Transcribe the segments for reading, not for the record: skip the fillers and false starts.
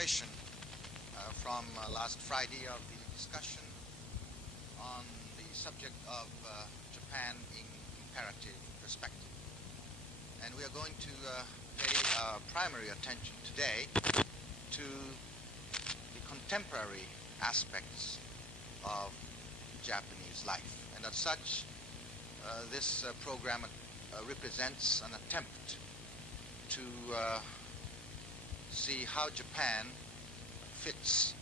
continuation from last Friday of the discussion on the subject of Japan in comparative perspective. And we are going to pay primary attention today to the contemporary aspects of Japanese life. And as such, this program represents an attempt to see how Japan fits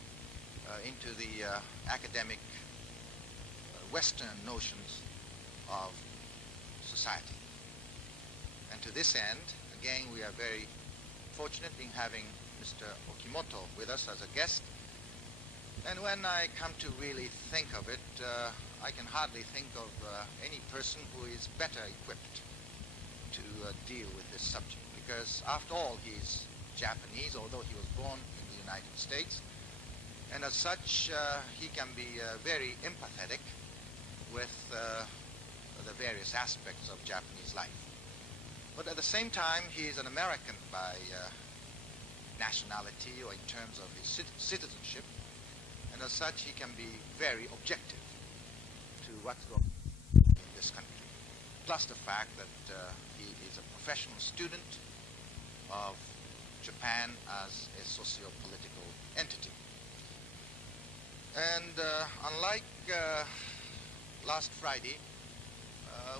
into the academic Western notions of society. And to this end, again, we are very fortunate in having Mr. Okimoto with us as a guest. And when I come to really think of it, I can hardly think of any person who is better equipped to deal with this subject, because after all, he's Japanese, although he was born in the United States, and as such, he can be very empathetic with the various aspects of Japanese life. But at the same time, he is an American by nationality or in terms of his citizenship, and as such, he can be very objective to what's going on in this country. Plus the fact that he is a professional student of Japan as a socio-political entity. And unlike last Friday,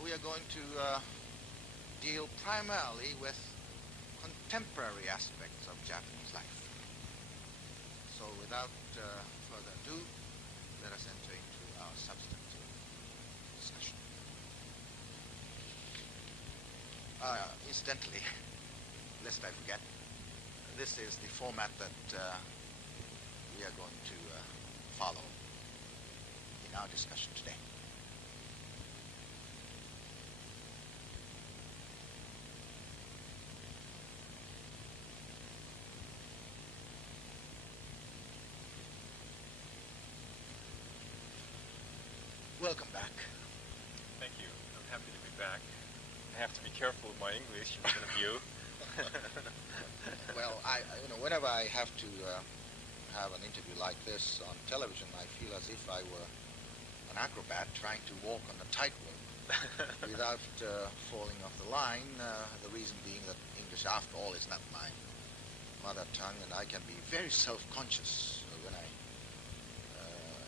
we are going to deal primarily with contemporary aspects of Japanese life. So without further ado, let us enter into our substantive discussion. Incidentally, lest I forget, this is the format that we are going to follow in our discussion today. Welcome back. Thank you. I'm happy to be back. I have to be careful with my English in front of you. Well, whenever I have to have an interview like this on television, I feel as if I were an acrobat trying to walk on a tightrope without falling off the line. The reason being that English, after all, is not my mother tongue, and I can be very self-conscious when I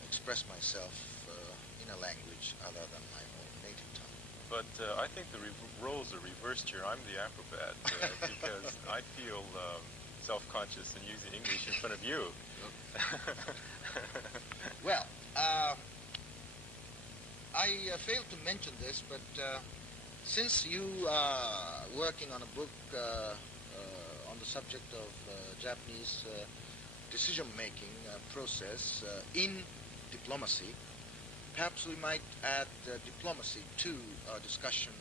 express myself in a language other than my own native tongue. But I think the roles are reversed here. I'm the acrobat because I feel self-conscious in using English in front of you. Well, I failed to mention this, but since you are working on a book on the subject of Japanese decision-making process in diplomacy, perhaps we might add diplomacy to our discussion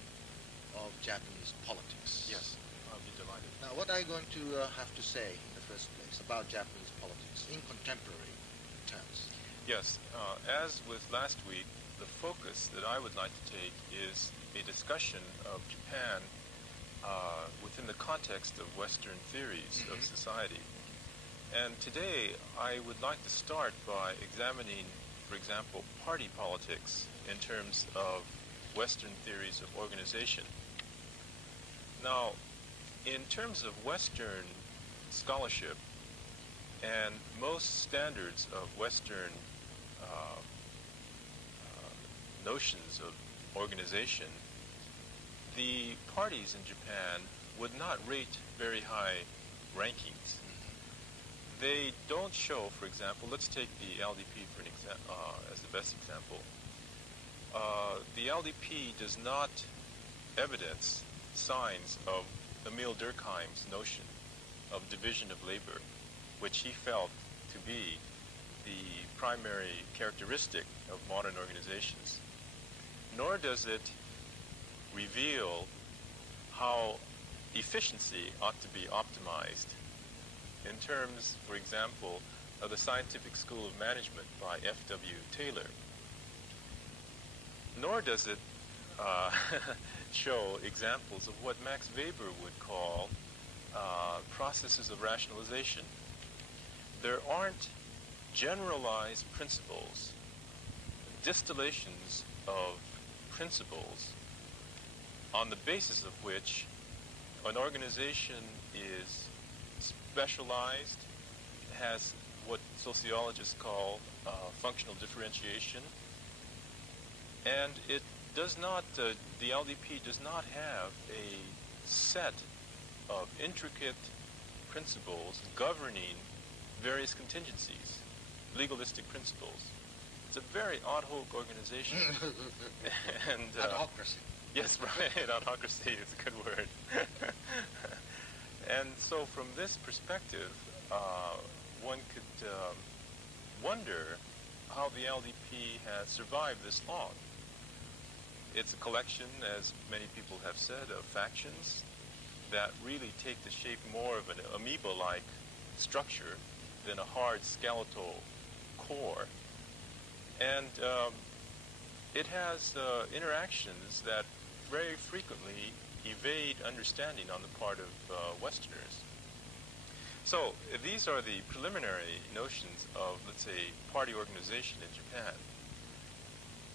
of Japanese politics. Yes, I'll be delighted. Now, what are you going to have to say in the first place about Japanese politics in contemporary terms? Yes, as with last week, the focus that I would like to take is a discussion of Japan within the context of Western theories of society. And today, I would like to start by examining, for example, party politics in terms of Western theories of organization. Now, in terms of Western scholarship and most standards of Western notions of organization, the parties in Japan would not rate very high rankings. They don't show, for example, let's take the LDP for an as the best example. The LDP does not evidence signs of Emil Durkheim's notion of division of labor, which he felt to be the primary characteristic of modern organizations. Nor does it reveal how efficiency ought to be optimized in terms, for example, of the Scientific School of Management by F.W. Taylor. Nor does it show examples of what Max Weber would call processes of rationalization. there aren't generalized principles, distillations of principles on the basis of which an organization is specialized, has what sociologists call functional differentiation, and it does not, the LDP does not have a set of intricate principles governing various contingencies, legalistic principles. It's a very ad hoc organization. And Adhocracy. yes, right, autocracy is a good word. And so from this perspective, one could wonder how the LDP has survived this long. It's a collection, as many people have said, of factions that really take the shape more of an amoeba-like structure than a hard skeletal core. And it has interactions that very frequently evade understanding on the part of Westerners. So these are the preliminary notions of, let's say, party organization in Japan.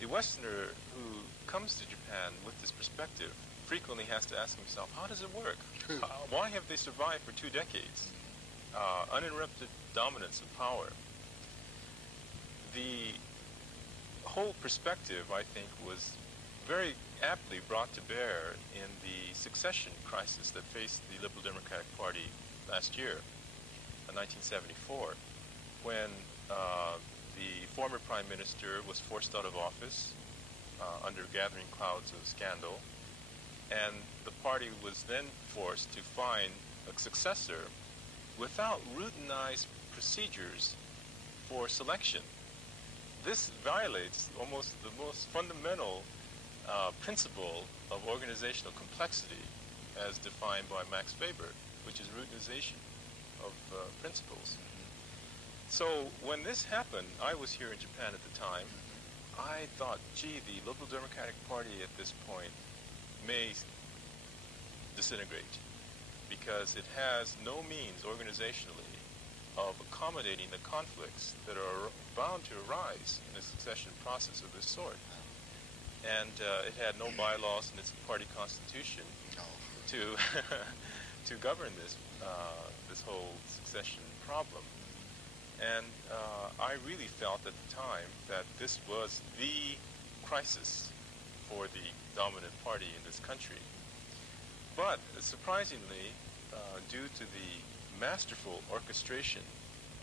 The Westerner who comes to Japan with this perspective frequently has to ask himself, how does it work? Why have they survived for 2 decades? Uninterrupted dominance of power. The whole perspective, I think, was very aptly brought to bear in the succession crisis that faced the Liberal Democratic Party last year, in 1974, when the former Prime Minister was forced out of office under gathering clouds of scandal, and the party was then forced to find a successor without routinized procedures for selection. This violates almost the most fundamental principle of organizational complexity as defined by Max Weber, which is routinization of principles. So when this happened, I was here in Japan at the time. I thought, gee, the Liberal Democratic Party at this point may disintegrate because it has no means organizationally of accommodating the conflicts that are bound to arise in a succession process of this sort. And it had no bylaws in its party constitution to to govern this this whole succession problem. And I really felt at the time that this was the crisis for the dominant party in this country. But surprisingly, due to the masterful orchestration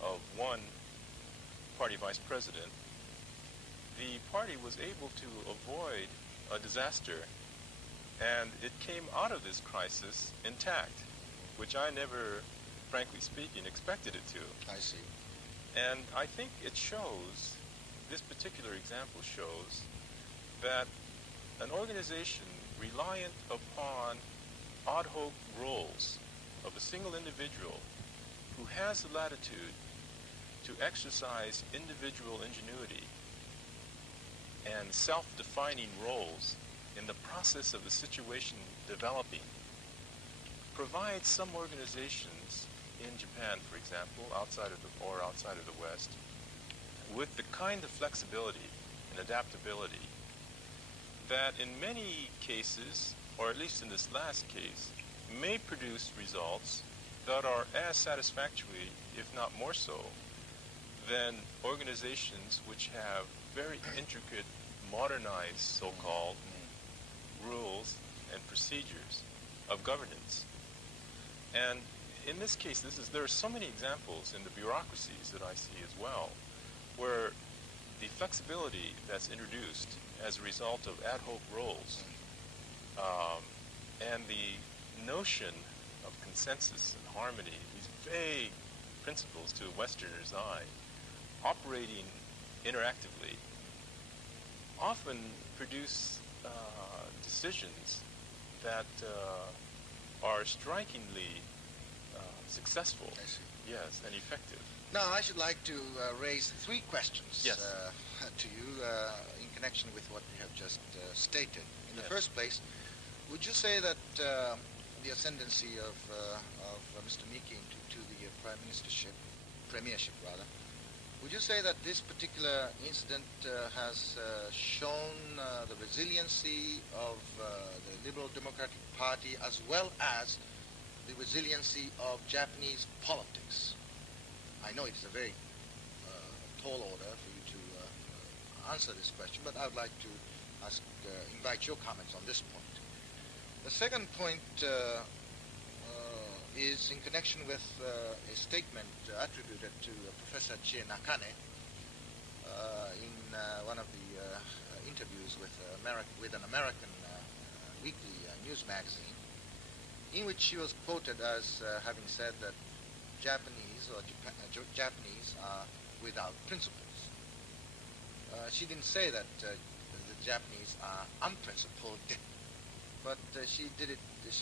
of one party vice president, the party was able to avoid a disaster, and it came out of this crisis intact, which I never, frankly speaking, expected it to. I see. And I think it shows, this particular example shows, that an organization reliant upon ad hoc roles of a single individual who has the latitude to exercise individual ingenuity and self-defining roles in the process of the situation developing provides some organizations in Japan, for example, outside of the West, with the kind of flexibility and adaptability that in many cases, or at least in this last case, may produce results that are as satisfactory, if not more so, than organizations which have very intricate, modernized, so-called, rules and procedures of governance. And in this case, there are so many examples in the bureaucracies that I see as well, where the flexibility that's introduced as a result of ad hoc roles and the notion of consensus and harmony, these vague principles to a Westerner's eye, operating interactively, often produce decisions that are strikingly successful, I see. Yes, and effective. Now, I should like to raise 3 questions Yes. to you in connection with what you have just stated. In the Yes. first place, would you say that the ascendancy of Mr. Miki to the prime ministership premiership rather. Would you say that this particular incident has shown the resiliency of the Liberal Democratic Party as well as the resiliency of Japanese politics? I know it's a very tall order for you to answer this question, but I would like to invite your comments on this point. The second point is in connection with a statement attributed to Professor Chie Nakane in one of the interviews with an American weekly news magazine, in which she was quoted as having said that Japanese are without principles. She didn't say that the Japanese are unprincipled, but she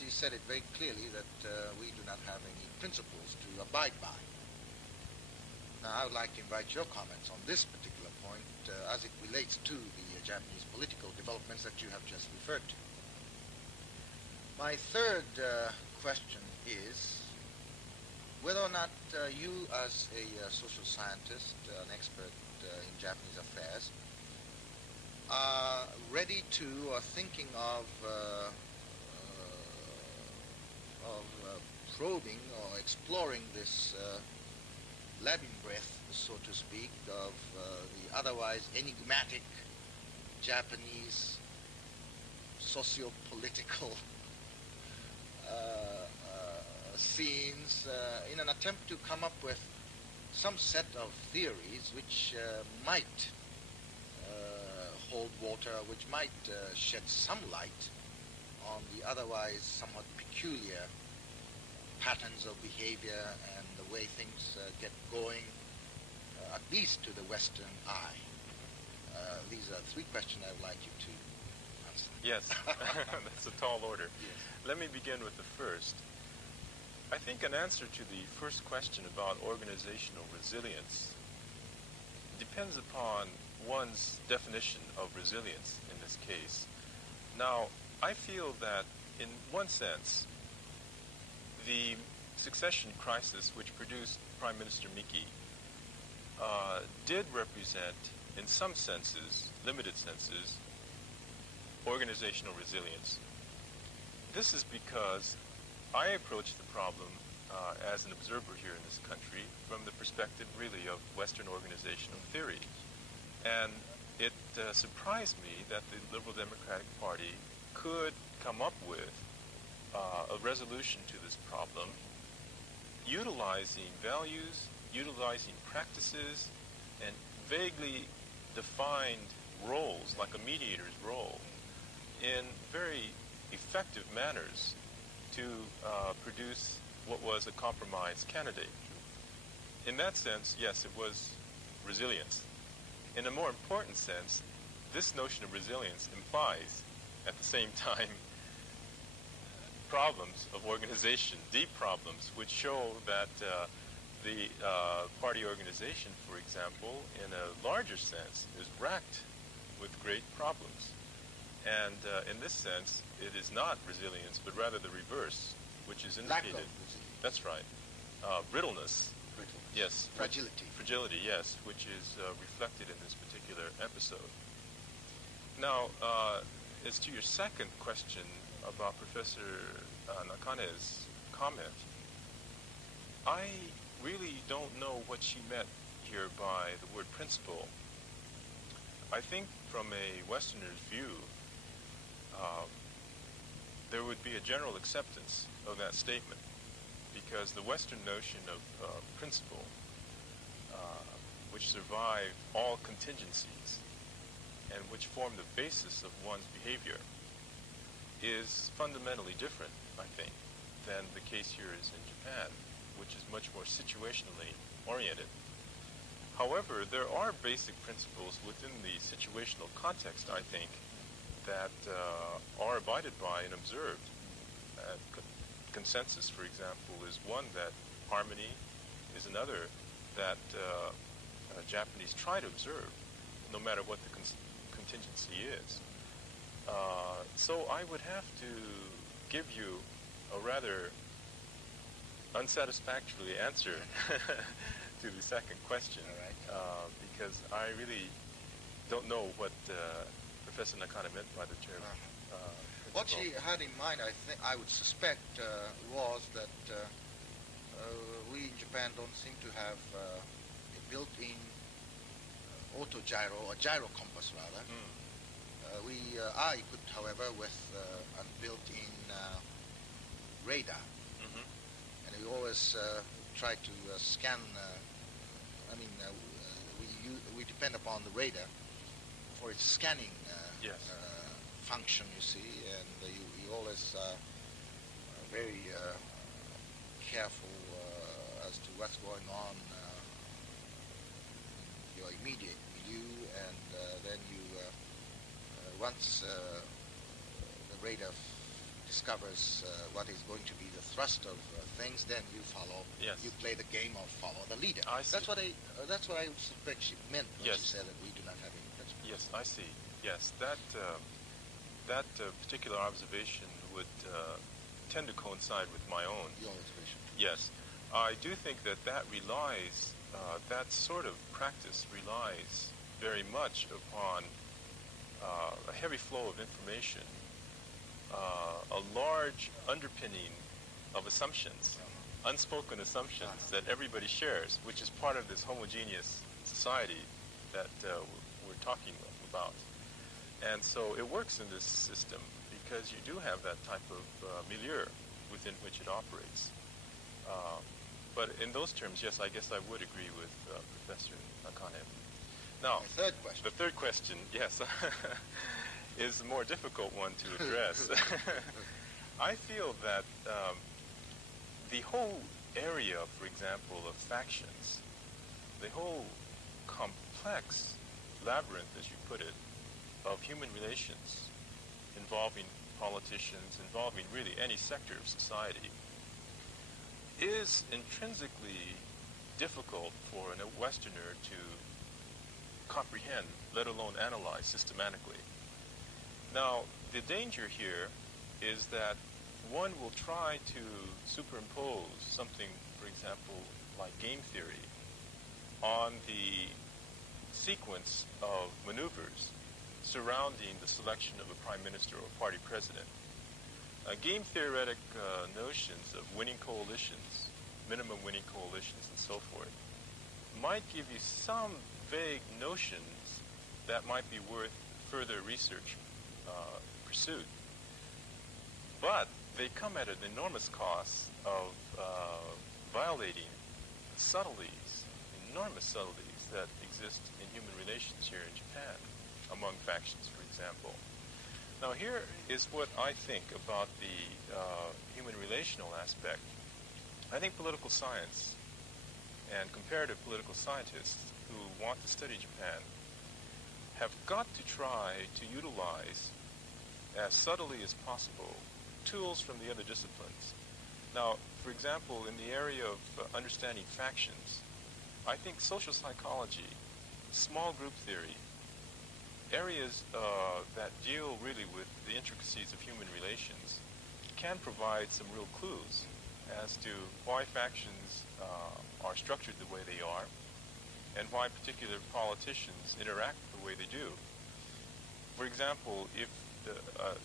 said it very clearly that we do not have any principles to abide by. Now, I would like to invite your comments on this particular point as it relates to the Japanese political developments that you have just referred to. My third question is whether or not you, as a social scientist, an expert in Japanese affairs, are ready to or thinking of probing or exploring this labyrinth, so to speak, of the otherwise enigmatic Japanese socio-political scenes in an attempt to come up with some set of theories which might hold water, which might shed some light on the otherwise somewhat peculiar patterns of behavior and the way things get going, at least to the Western eye. These are three questions I would like you to answer. Yes, that's a tall order. Yes. Let me begin with the first. I think an answer to the first question about organizational resilience depends upon one's definition of resilience in this case. Now, I feel that in one sense, the succession crisis which produced Prime Minister Miki did represent, in some senses, limited senses, organizational resilience. This is because I approach the problem as an observer here in this country from the perspective really of Western organizational theory. And it surprised me that the Liberal Democratic Party could come up with a resolution to this problem utilizing values, utilizing practices, and vaguely defined roles, like a mediator's role, in very effective manners to produce what was a compromise candidate. In that sense, yes, it was resilience. In a more important sense, this notion of resilience implies, at the same time, problems of organization, deep problems, which show that the party organization, for example, in a larger sense, is racked with great problems. And in this sense, it is not resilience, but rather the reverse, which is indicated. Lack of resilience. That's right. Brittleness. Yes. Fragility. Fragility, yes, which is reflected in this particular episode. Now, as to your second question about Professor Nakane's comment, I really don't know what she meant here by the word principle. I think from a Westerner's view, there would be a general acceptance of that statement, because the Western notion of principle, which survive all contingencies and which form the basis of one's behavior, is fundamentally different, I think, than the case here is in Japan, which is much more situationally oriented. However, there are basic principles within the situational context, I think, that are abided by and observed. Consensus, for example, is one, that harmony is another, that Japanese try to observe, no matter what the contingency is. So I would have to give you a rather unsatisfactorily answer to the second question. All right. Because I really don't know what Professor Nakane meant by the term. What she had in mind, I would suspect, was that we in Japan don't seem to have a built-in autogyro or gyro compass rather. We are equipped, however, with a built-in radar, and we always try to scan. We depend upon the radar for its scanning function, you see, and you always very careful as to what's going on in your immediate milieu, and then you once the radar discovers what is going to be the thrust of things, then you follow. Yes. You play the game of follow the leader. I see. That's what I suspect she meant when Yes. she said that we do not have any principle. Yes, I see. Yes, that particular observation would tend to coincide with my own. Your observation. Yes, I do think that relies, that sort of practice relies very much upon a heavy flow of information, a large underpinning of assumptions, unspoken assumptions that everybody shares, which is part of this homogeneous society that we're talking about. And so it works in this system because you do have that type of milieu within which it operates. But in those terms, yes, I guess I would agree with Professor Nakane. Now, The third question. the third question, yes, is the more difficult one to address. I feel that the whole area, for example, of factions, the whole complex labyrinth, as you put it, of human relations involving politicians, involving really any sector of society, is intrinsically difficult for a Westerner to comprehend, let alone analyze systematically. Now, the danger here is that one will try to superimpose something, for example, like game theory, on the sequence of maneuvers surrounding the selection of a prime minister or party president. Game theoretic notions of winning coalitions, minimum winning coalitions, and so forth, might give you some vague notions that might be worth further research pursuit. But they come at an enormous cost of violating subtleties, enormous subtleties that exist in human relations here in Japan, among factions, for example. Now here is what I think about the human relational aspect. I think political science and comparative political scientists who want to study Japan have got to try to utilize as subtly as possible tools from the other disciplines. Now, for example, in the area of understanding factions, I think social psychology, small group theory, areas that deal really with the intricacies of human relations can provide some real clues as to why factions are structured the way they are and why particular politicians interact the way they do. For example, if the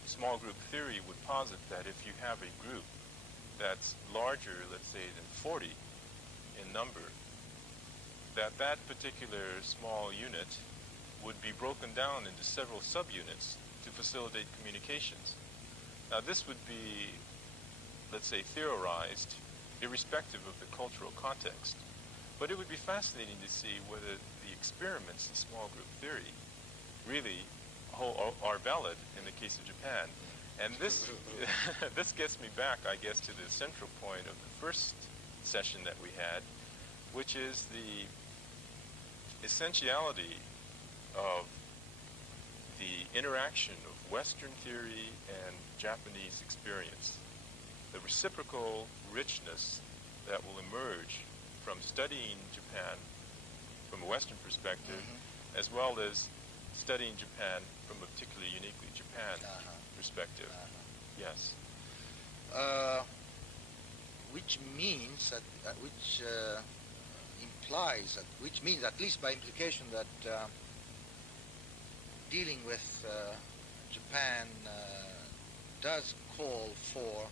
small group theory would posit that if you have a group that's larger, let's say, than 40 in number, that particular small unit would be broken down into several subunits to facilitate communications. Now this would be, let's say, theorized, irrespective of the cultural context. But it would be fascinating to see whether the experiments in small group theory really are valid in the case of Japan. And this this gets me back, I guess, to the central point of the first session that we had, which is the essentiality of the interaction of Western theory and Japanese experience, the reciprocal richness that will emerge from studying Japan from a Western perspective, as well as studying Japan from a particularly uniquely Japan perspective. Yes. Which which means that, implies that, which means, at least by implication, that dealing with Japan does call for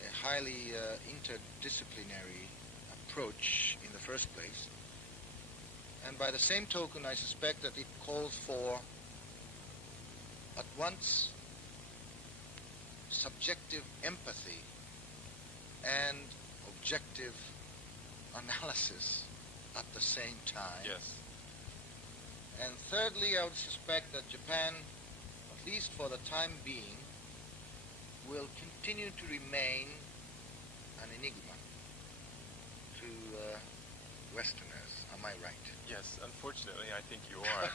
a highly interdisciplinary approach in the first place. And by the same token, I suspect that it calls for at once subjective empathy and objective analysis at the same time. Yes. And thirdly, I would suspect that Japan, at least for the time being, will continue to remain an enigma to Westerners. Am I right? Yes, unfortunately, I think you are.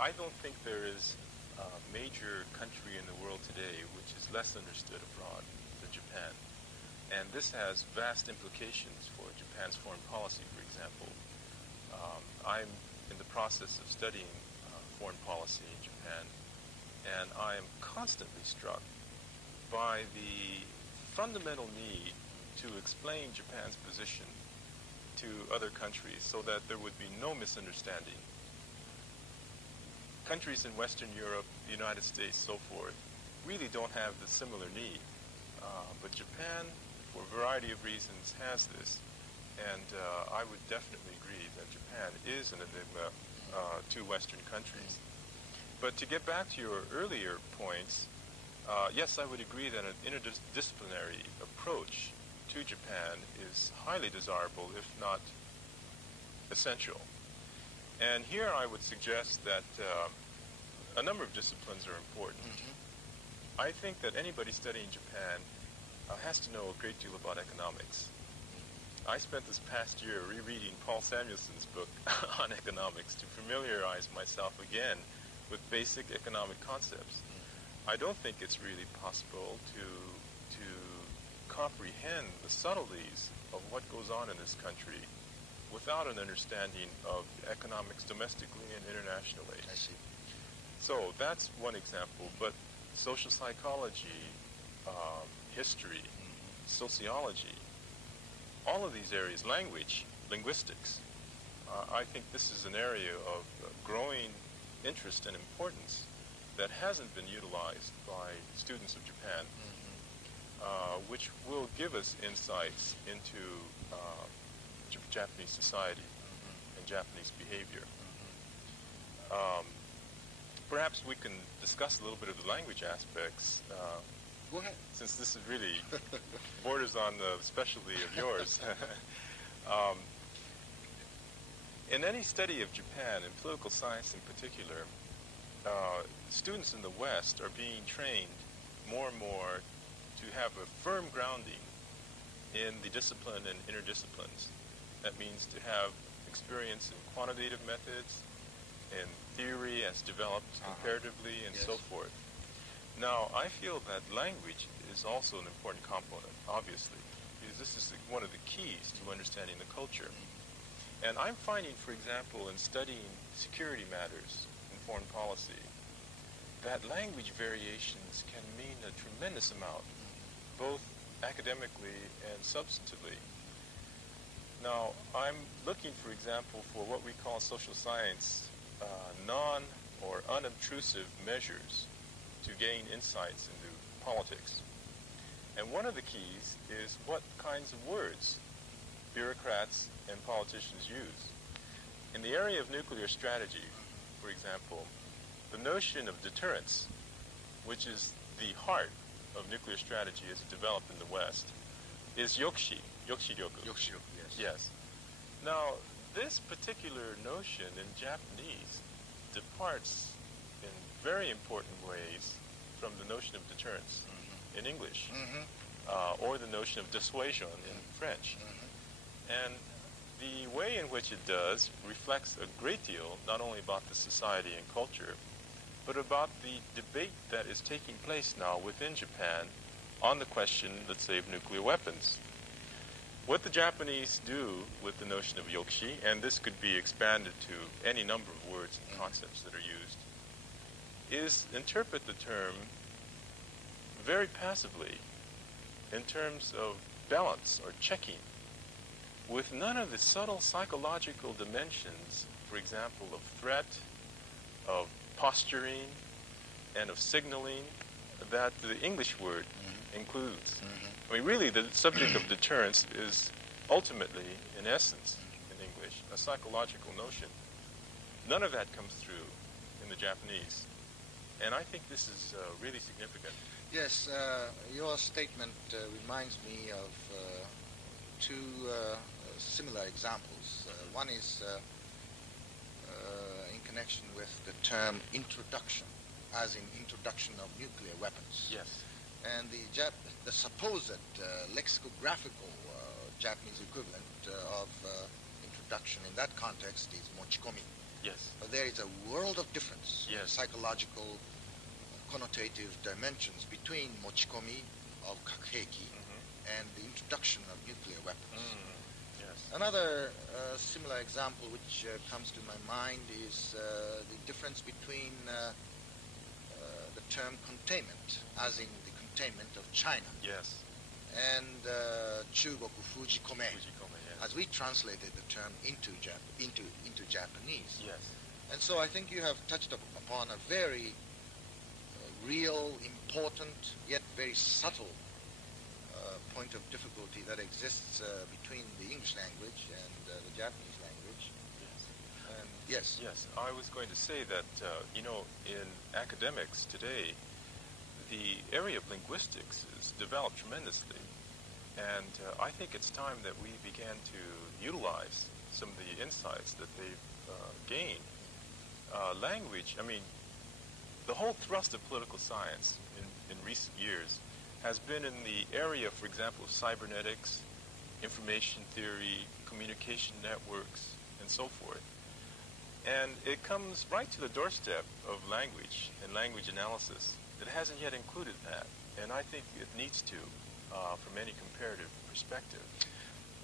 I don't think there is a major country in the world today which is less understood abroad than Japan. And this has vast implications for Japan's foreign policy, for example. I'm in the process of studying foreign policy in Japan, and I am constantly struck by the fundamental need to explain Japan's position to other countries so that there would be no misunderstanding. Countries in Western Europe, the United States, so forth, really don't have the similar need. But Japan, for a variety of reasons, has this. And I would definitely agree that Japan is an enigma to Western countries. But to get back to your earlier points, yes, I would agree that an interdisciplinary approach to Japan is highly desirable, if not essential. And here I would suggest that a number of disciplines are important. I think that anybody studying Japan has to know a great deal about economics. I spent this past year rereading Paul Samuelson's book on economics to familiarize myself again with basic economic concepts. I don't think it's really possible to comprehend the subtleties of what goes on in this country without an understanding of economics domestically and internationally. I see. So that's one example, but social psychology, history, sociology, all of these areas, language, linguistics, I think this is an area of growing interest and importance that hasn't been utilized by students of Japan, which will give us insights into Japanese society and Japanese behavior. Perhaps we can discuss a little bit of the language aspects, Go ahead. since this is really borders on the specialty of yours. In any study of Japan, and political science in particular, students in the West are being trained more and more to have a firm grounding in the discipline and interdisciplines. That means to have experience in quantitative methods, in theory as developed comparatively, and so forth. Now, I feel that language is also an important component, obviously, because this is one of the keys to understanding the culture. And I'm finding, for example, in studying security matters in foreign policy, that language variations can mean a tremendous amount, both academically and substantively. Now, I'm looking, for example, for what we call social science non- or unobtrusive measures to gain insights into politics. And one of the keys is what kinds of words bureaucrats and politicians use. In the area of nuclear strategy, for example, the notion of deterrence, which is the heart of nuclear strategy as it developed in the West, is yokushi, yokushi-ryoku. Yokushi-ryoku, yes. Yes. Now, this particular notion in Japanese departs in very important ways from the notion of deterrence in English, or the notion of dissuasion in French. And the way in which it does reflects a great deal, not only about the society and culture, but about the debate that is taking place now within Japan on the question, let's say, of nuclear weapons. What the Japanese do with the notion of yokushi, and this could be expanded to any number of words and concepts that are used, is interpret the term very passively in terms of balance or checking, with none of the subtle psychological dimensions, for example, of threat, of posturing, and of signaling that the English word includes. I mean, really, the subject of deterrence is ultimately, in essence, in English, a psychological notion. None of that comes through in the Japanese. And I think this is really significant. Yes, your statement reminds me of two similar examples. One is in connection with the term introduction, as in introduction of nuclear weapons. Yes. And the supposed lexicographical Japanese equivalent of introduction in that context is mochikomi. Yes. But there is a world of difference, Yes. psychological, connotative dimensions between mochikomi of kakuheiki and the introduction of nuclear weapons. Yes. Another similar example which comes to my mind is the difference between the term containment, as in the containment of China, Yes. and Chugoku Fujikome, Fujikome, as we translated the term into Japanese. Yes. And so I think you have touched upon a very real, important, yet very subtle point of difficulty that exists between the English language and the Japanese language. Yes. And yes. Yes, I was going to say that, in academics today, the area of linguistics is developed tremendously. And I think it's time that we began to utilize some of the insights that they've gained. Language, I mean, the whole thrust of political science in recent years has been in the area, for example, of cybernetics, information theory, communication networks, and so forth. And it comes right to the doorstep of language and language analysis. It hasn't yet included that, and I think it needs to from any comparative perspective.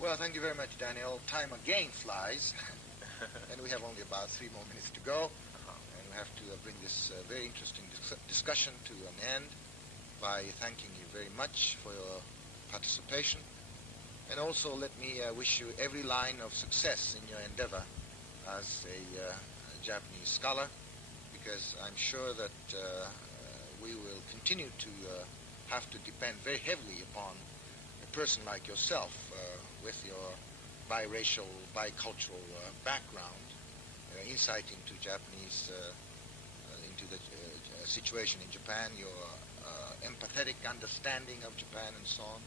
Well, thank you very much, Daniel. Time again flies, and we have only about 3 more minutes to go. And we have to bring this very interesting discussion to an end by thanking you very much for your participation. And also let me wish you every line of success in your endeavor as a Japanese scholar, because I'm sure that we will continue to have to depend very heavily upon a person like yourself with your biracial, bicultural background, insight into Japanese, into the situation in Japan, your empathetic understanding of Japan and so on.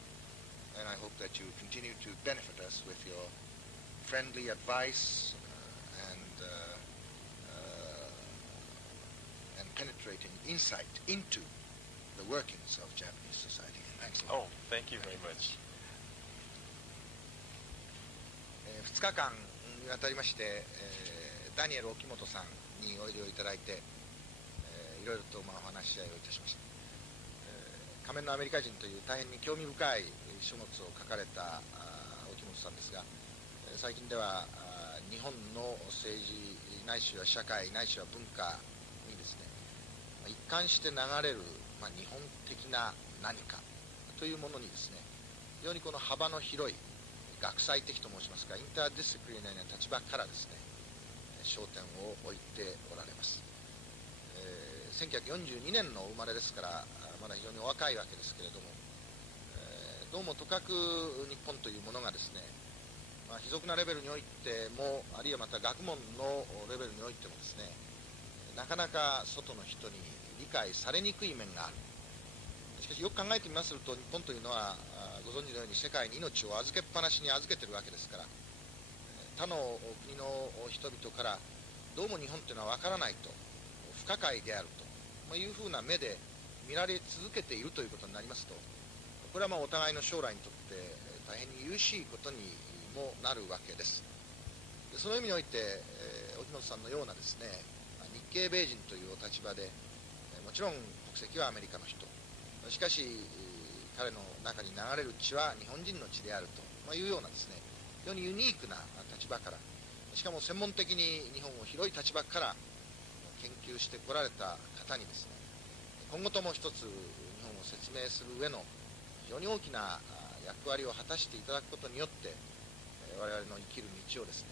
And I hope that you continue to benefit us with your friendly advice and penetrating insight into the workings of Japanese society. Thanks a lot. Oh, thank you very much. 2日間にわたりまして、ダニエル沖本さんにおいでをいただいて、いろいろとお話し合いをいたしました。仮面のアメリカ人という大変に興味深い書物を書かれた沖本さんですが、最近では日本の政治ないしは社会ないしは文化にですね、一貫して流れる、日本的な何かというものにですね、非常にこの幅の広い学際的と申しますか、インターディスプリナリーな立場からですね、焦点を置いておられます。1942年の生まれですから、まだ非常にお若いわけですけれども、どうもとかく日本というものがですね、卑俗なレベルにおいても、あるいはまた学問のレベルにおいてもですね、なかなか外の人に理解されにくい面がある。しかしよく考えてみますと、日本というのはご存知のように世界に命を預けっぱなしに預けているわけですから、他の国の人々からどうも日本というのは分からないと、不可解であるというふうな目で見られ続けているということになりますと、これはお互いの将来にとって大変に優しいことにもなるわけです。その意味において、沖本さんのようなですね、日系米人というお立場で、もちろん国籍はアメリカの人、しかし彼の中に流れる血は日本人の血であるというようなですね、非常にユニークな立場から、しかも専門的に日本を広い立場から研究してこられた方にですね、今後とも一つ日本を説明する上の非常に大きな役割を果たしていただくことによって、我々の生きる道をですね、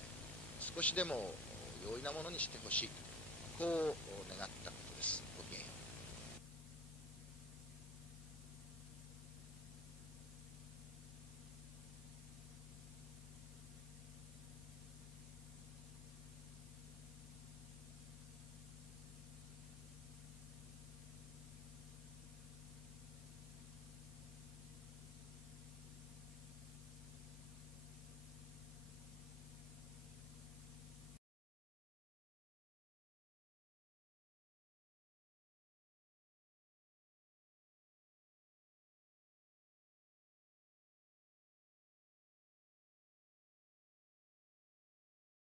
少しでも容易なものにしてほしい、こう願った